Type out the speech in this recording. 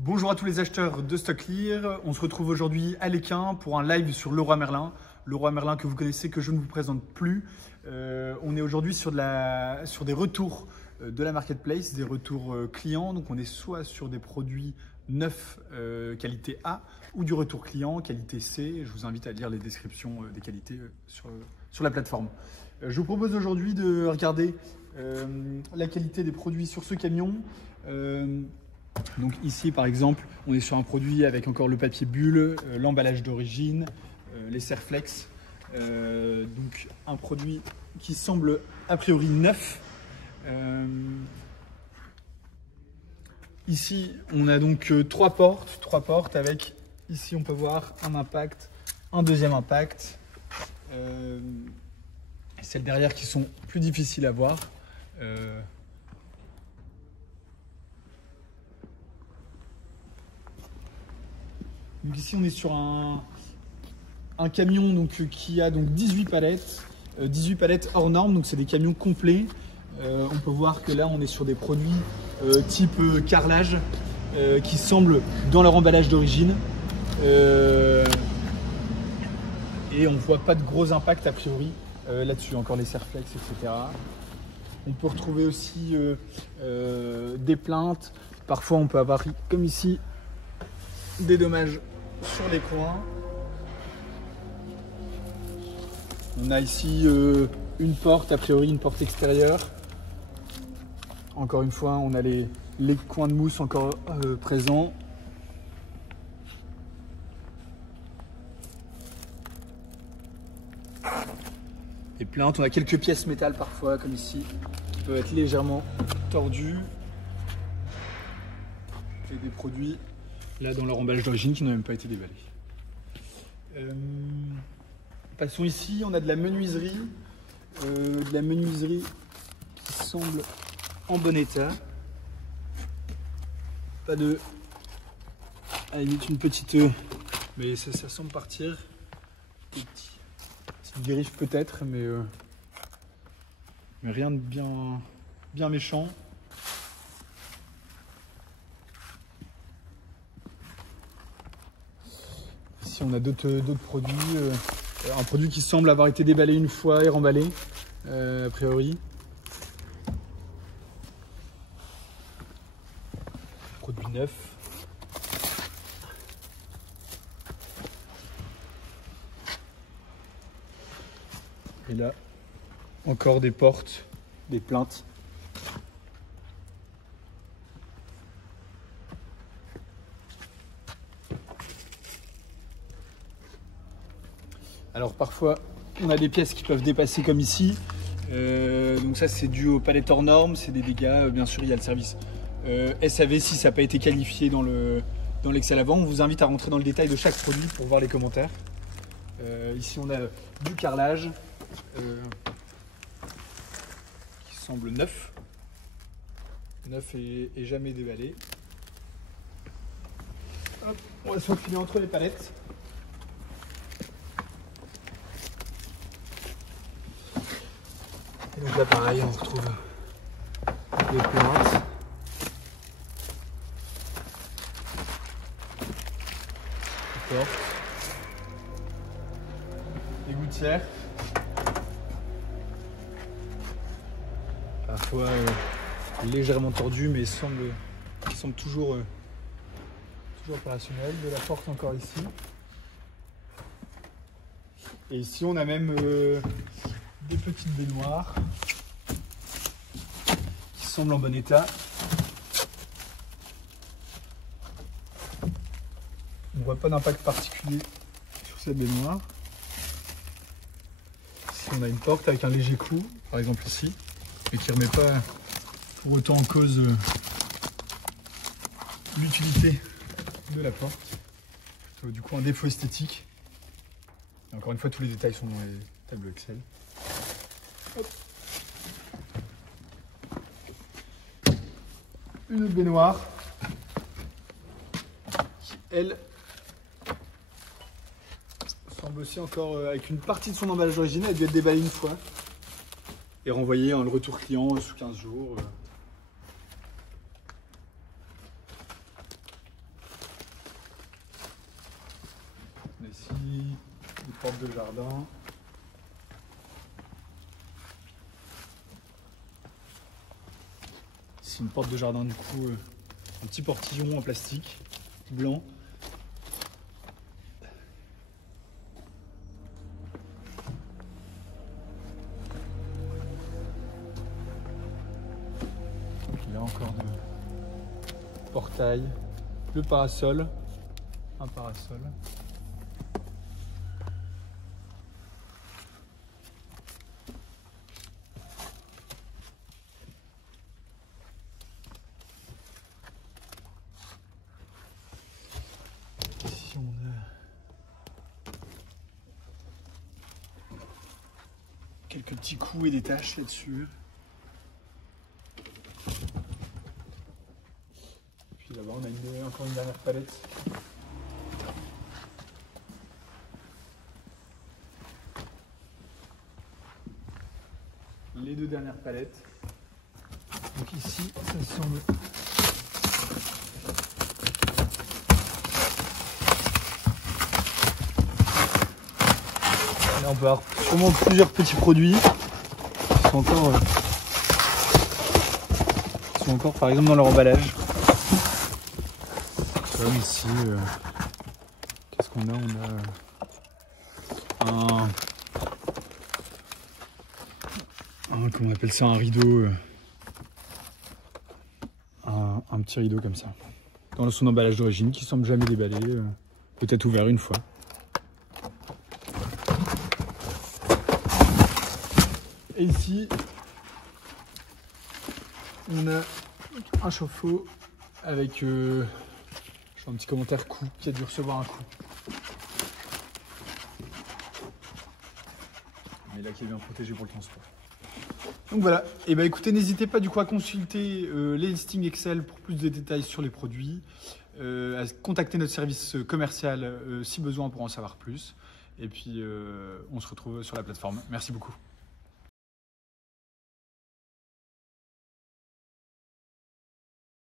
Bonjour à tous les acheteurs de StockClear. On se retrouve aujourd'hui à l'Équin pour un live sur Leroy Merlin. Leroy Merlin que vous connaissez, que je ne vous présente plus. On est aujourd'hui sur des retours de la marketplace, des retours clients. Donc on est soit sur des produits neufs qualité A ou du retour client qualité C. Je vous invite à lire les descriptions des qualités sur la plateforme. Je vous propose aujourd'hui de regarder la qualité des produits sur ce camion. Donc ici par exemple on est sur un produit avec encore le papier bulle, l'emballage d'origine, les Serflex, donc un produit qui semble a priori neuf. Ici on a donc trois portes avec, ici on peut voir un impact, un deuxième impact, celles derrière qui sont plus difficiles à voir. Donc ici on est sur un camion donc, qui a donc 18 palettes hors normes, donc c'est des camions complets. On peut voir que là on est sur des produits type carrelage qui semblent dans leur emballage d'origine. Et on ne voit pas de gros impact a priori là-dessus, encore les Serflex, etc. On peut retrouver aussi des plaintes. Parfois on peut avoir, comme ici, des dommages sur les coins. On a ici une porte, a priori une porte extérieure. Encore une fois, on a les coins de mousse encore présents. Et plaintes, on a quelques pièces métal parfois, comme ici, qui peuvent être légèrement tordues. Et des produits là dans leur emballage d'origine qui n'ont même pas été déballés. Passons ici, on a de la menuiserie qui semble en bon état. Pas de, à la limite une petite, mais ça semble partir. Des petites griffes peut-être, mais rien de bien méchant. Ici on a d'autres produits, un produit qui semble avoir été déballé une fois et remballé, a priori. Produit neuf. Et là, encore des portes, des plaintes. Alors parfois, on a des pièces qui peuvent dépasser comme ici. Donc ça, c'est dû aux palettes hors normes, c'est des dégâts. Bien sûr, il y a le service SAV si ça n'a pas été qualifié dans l'Excel avant. On vous invite à rentrer dans le détail de chaque produit pour voir les commentaires. Ici, on a du carrelage qui semble neuf et jamais déballé. Hop, on va se faufiler entre les palettes. Et donc là pareil, on retrouve les plaintes. Les portes. Les gouttières. Parfois légèrement tordues mais qui semblent toujours opérationnelles. De la porte encore ici. Et ici on a même des petites baignoires qui semblent en bon état. On ne voit pas d'impact particulier sur cette baignoire. Ici on a une porte avec un léger clou, par exemple ici, mais qui ne remet pas pour autant en cause l'utilité de la porte. C'est du coup un défaut esthétique. Et encore une fois, tous les détails sont dans les tableaux Excel. Hop. Une autre baignoire qui, elle, semble aussi encore avec une partie de son emballage d'origine. Elle a dû être déballée une fois et renvoyée en le retour client sous 15 jours. porte de jardin. Ici une porte de jardin du coup, un petit portillon en plastique blanc. Il y a encore de portail, le parasol, un parasol. Ici on a quelques petits coups et des taches là-dessus. Puis là-bas on a encore une dernière palette. Les deux dernières palettes. Donc ici, ça semble. Là, on peut avoir sûrement plusieurs petits produits qui sont encore par exemple dans leur emballage. Comme ici, qu'est-ce qu'on a? On a comment on appelle ça, un rideau, un petit rideau comme ça, dans son emballage d'origine qui semble jamais déballé, peut-être ouvert une fois. Et ici, on a un chauffe-eau avec un petit commentaire coup, qui a dû recevoir un coup. Mais là qui est bien protégé pour le transport. Donc voilà, et bah écoutez, n'hésitez pas du coup à consulter les listings Excel pour plus de détails sur les produits, à contacter notre service commercial si besoin pour en savoir plus. Et puis on se retrouve sur la plateforme. Merci beaucoup.